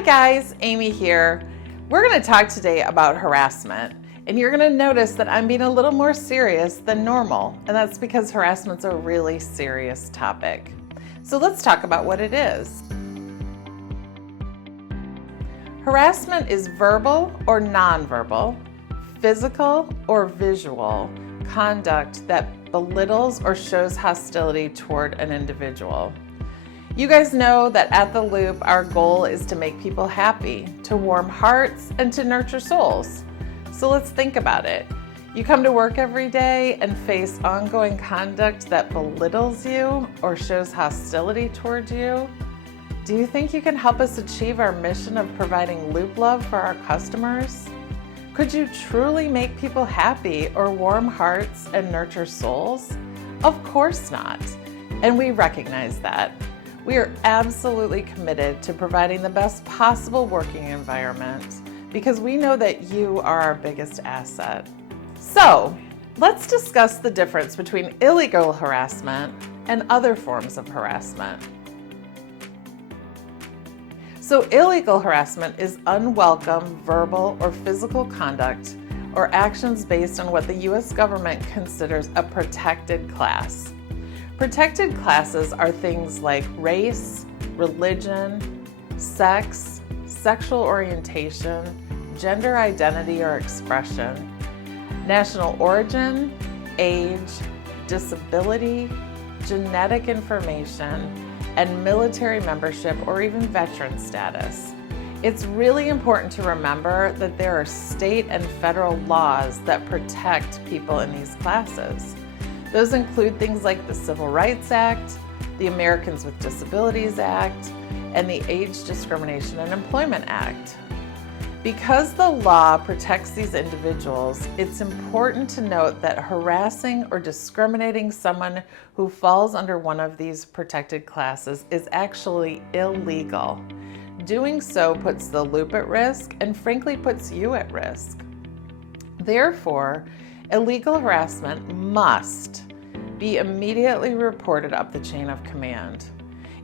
Hi guys, Amy here. We're going to talk today about harassment, and you're going to notice that I'm being a little more serious than normal, and that's because harassment's a really serious topic. So let's talk about what it is. Harassment is verbal or nonverbal, physical or visual conduct that belittles or shows hostility toward an individual. You guys know that at The Loop, our goal is to make people happy, to warm hearts, and to nurture souls. So let's think about it. You come to work every day and face ongoing conduct that belittles you or shows hostility towards you. Do you think you can help us achieve our mission of providing Loop love for our customers? Could you truly make people happy or warm hearts and nurture souls? Of course not, and we recognize that. We are absolutely committed to providing the best possible working environment because we know that you are our biggest asset. So, let's discuss the difference between illegal harassment and other forms of harassment. So, illegal harassment is unwelcome verbal or physical conduct or actions based on what the U.S. government considers a protected class. Protected classes are things like race, religion, sex, sexual orientation, gender identity or expression, national origin, age, disability, genetic information, and military membership or even veteran status. It's really important to remember that there are state and federal laws that protect people in these classes. Those include things like the Civil Rights Act, the Americans with Disabilities Act, and the Age Discrimination and Employment Act. Because the law protects these individuals, it's important to note that harassing or discriminating someone who falls under one of these protected classes is actually illegal. Doing so puts the Loop at risk and frankly puts you at risk. Therefore, illegal harassment must be immediately reported up the chain of command.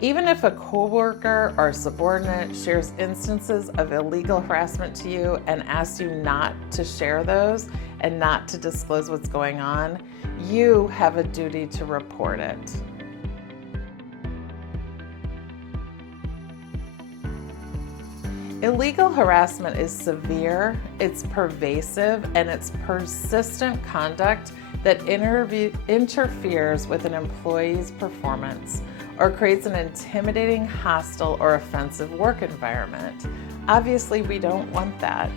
Even if a coworker or subordinate shares instances of illegal harassment to you and asks you not to share those and not to disclose what's going on, you have a duty to report it. Illegal harassment is severe, it's pervasive, and it's persistent conduct that interferes with an employee's performance or creates an intimidating, hostile, or offensive work environment. Obviously, we don't want that.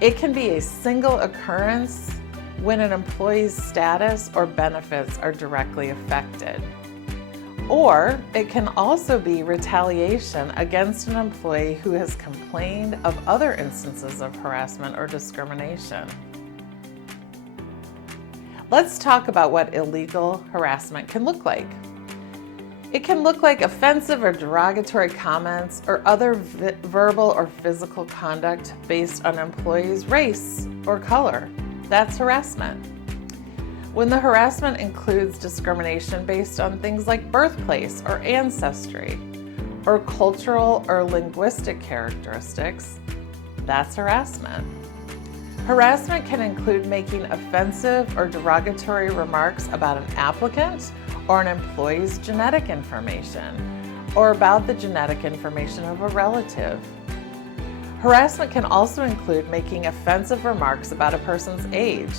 It can be a single occurrence when an employee's status or benefits are directly affected. Or it can also be retaliation against an employee who has complained of other instances of harassment or discrimination. Let's talk about what illegal harassment can look like. It can look like offensive or derogatory comments or other verbal or physical conduct based on an employee's race or color. That's harassment. When the harassment includes discrimination based on things like birthplace or ancestry, or cultural or linguistic characteristics, that's harassment. Harassment can include making offensive or derogatory remarks about an applicant or an employee's genetic information, or about the genetic information of a relative. Harassment can also include making offensive remarks about a person's age.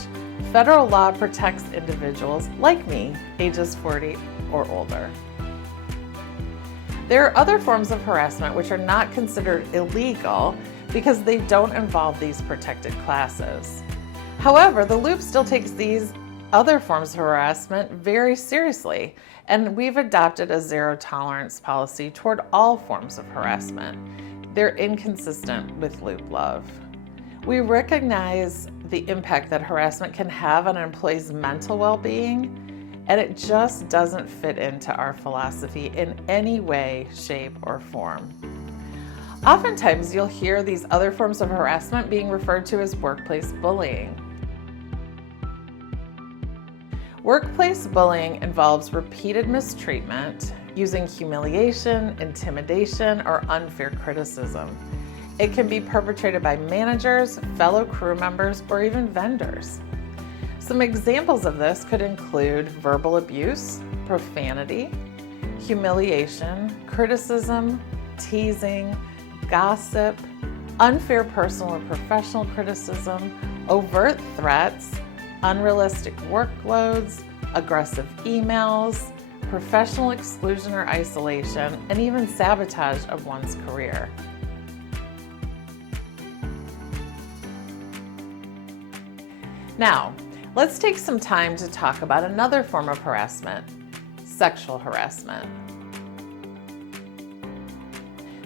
Federal law protects individuals like me, ages 40 or older. There are other forms of harassment which are not considered illegal because they don't involve these protected classes. However, the Loop still takes these other forms of harassment very seriously, and we've adopted a zero tolerance policy toward all forms of harassment. They're inconsistent with Loop Love. We recognize the impact that harassment can have on an employee's mental well-being, and it just doesn't fit into our philosophy in any way, shape, or form. Oftentimes, you'll hear these other forms of harassment being referred to as workplace bullying. Workplace bullying involves repeated mistreatment, using humiliation, intimidation, or unfair criticism. It can be perpetrated by managers, fellow crew members, or even vendors. Some examples of this could include verbal abuse, profanity, humiliation, criticism, teasing, gossip, unfair personal or professional criticism, overt threats, unrealistic workloads, aggressive emails, professional exclusion or isolation, and even sabotage of one's career. Now, let's take some time to talk about another form of harassment, sexual harassment.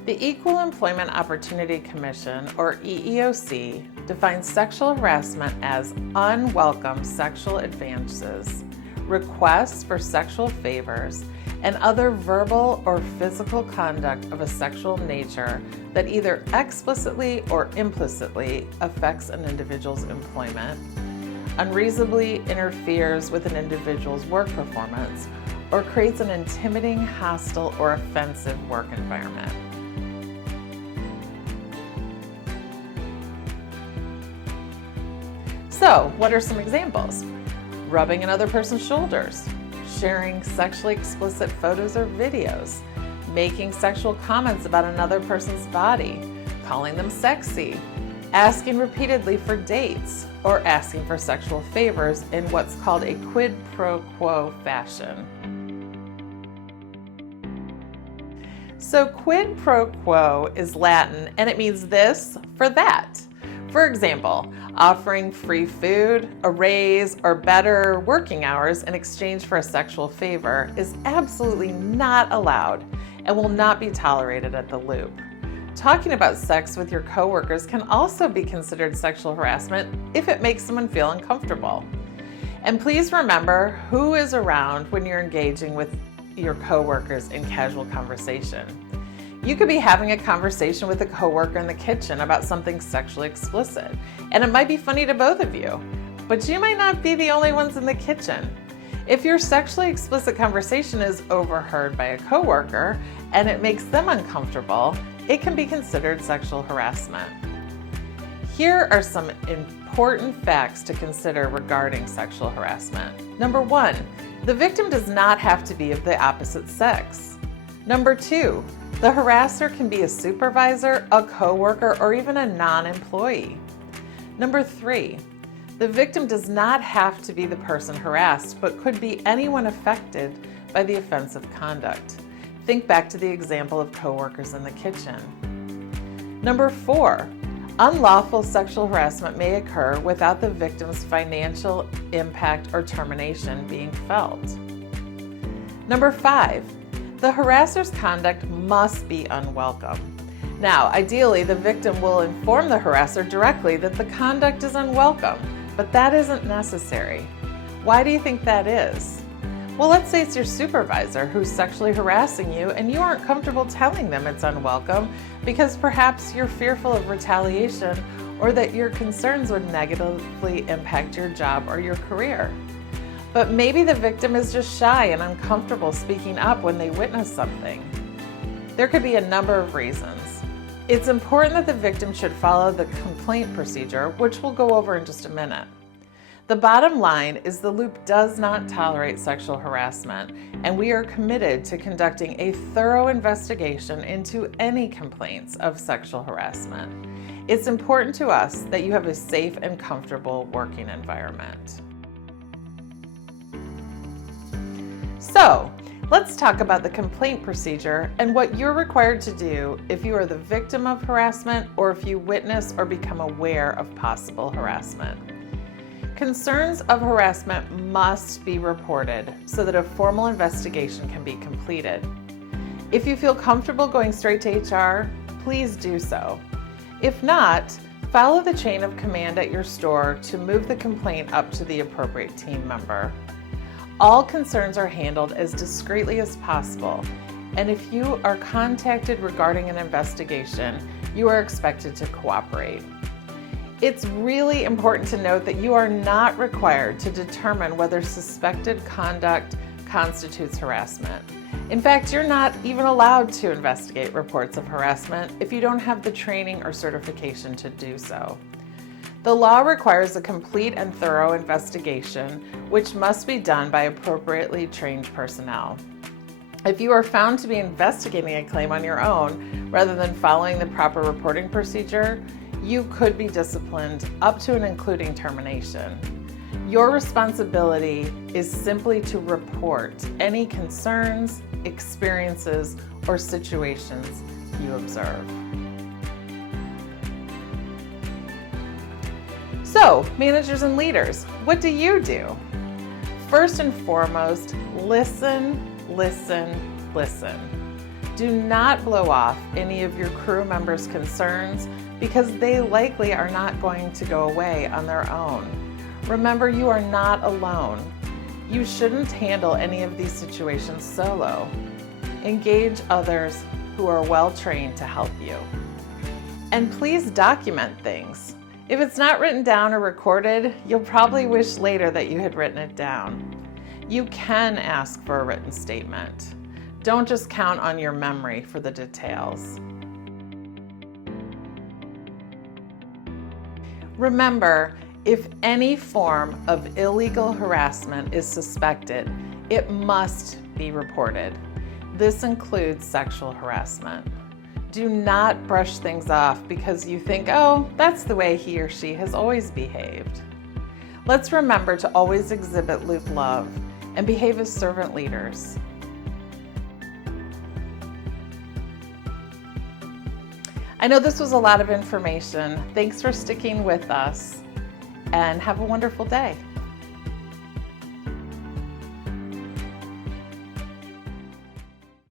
The Equal Employment Opportunity Commission, or EEOC, defines sexual harassment as unwelcome sexual advances, requests for sexual favors, and other verbal or physical conduct of a sexual nature that either explicitly or implicitly affects an individual's employment, unreasonably interferes with an individual's work performance, or creates an intimidating, hostile, or offensive work environment. So, what are some examples? Rubbing another person's shoulders, sharing sexually explicit photos or videos, making sexual comments about another person's body, calling them sexy, asking repeatedly for dates, or asking for sexual favors in what's called a quid pro quo fashion. So quid pro quo is Latin and it means this for that. For example, offering free food, a raise, or better working hours in exchange for a sexual favor is absolutely not allowed and will not be tolerated at the Loop. Talking about sex with your coworkers can also be considered sexual harassment if it makes someone feel uncomfortable. And please remember who is around when you're engaging with your coworkers in casual conversation. You could be having a conversation with a coworker in the kitchen about something sexually explicit, and it might be funny to both of you, but you might not be the only ones in the kitchen. If your sexually explicit conversation is overheard by a coworker and it makes them uncomfortable, it can be considered sexual harassment. Here are some important facts to consider regarding sexual harassment. Number 1, the victim does not have to be of the opposite sex. Number 2, the harasser can be a supervisor, a coworker, or even a non-employee. Number 3, the victim does not have to be the person harassed, but could be anyone affected by the offensive conduct. Think back to the example of coworkers in the kitchen. Number 4, unlawful sexual harassment may occur without the victim's financial impact or termination being felt. Number 5, the harasser's conduct must be unwelcome. Now, ideally, the victim will inform the harasser directly that the conduct is unwelcome, but that isn't necessary. Why do you think that is? Well, let's say it's your supervisor who's sexually harassing you and you aren't comfortable telling them it's unwelcome because perhaps you're fearful of retaliation or that your concerns would negatively impact your job or your career. But maybe the victim is just shy and uncomfortable speaking up when they witness something. There could be a number of reasons. It's important that the victim should follow the complaint procedure, which we'll go over in just a minute. The bottom line is the Loop does not tolerate sexual harassment, and we are committed to conducting a thorough investigation into any complaints of sexual harassment. It's important to us that you have a safe and comfortable working environment. So, let's talk about the complaint procedure and what you're required to do if you are the victim of harassment or if you witness or become aware of possible harassment. Concerns of harassment must be reported so that a formal investigation can be completed. If you feel comfortable going straight to HR, please do so. If not, follow the chain of command at your store to move the complaint up to the appropriate team member. All concerns are handled as discreetly as possible, and if you are contacted regarding an investigation, you are expected to cooperate. It's really important to note that you are not required to determine whether suspected conduct constitutes harassment. In fact, you're not even allowed to investigate reports of harassment if you don't have the training or certification to do so. The law requires a complete and thorough investigation, which must be done by appropriately trained personnel. If you are found to be investigating a claim on your own rather than following the proper reporting procedure, you could be disciplined up to and including termination. Your responsibility is simply to report any concerns, experiences, or situations you observe. So, managers and leaders, what do you do? First and foremost, listen, listen, listen. Do not blow off any of your crew members' concerns because they likely are not going to go away on their own. Remember, you are not alone. You shouldn't handle any of these situations solo. Engage others who are well trained to help you. And please document things. If it's not written down or recorded, you'll probably wish later that you had written it down. You can ask for a written statement. Don't just count on your memory for the details. Remember, if any form of illegal harassment is suspected, it must be reported. This includes sexual harassment. Do not brush things off because you think, oh, that's the way he or she has always behaved. Let's remember to always exhibit love and behave as servant leaders. I know this was a lot of information. Thanks for sticking with us, and have a wonderful day.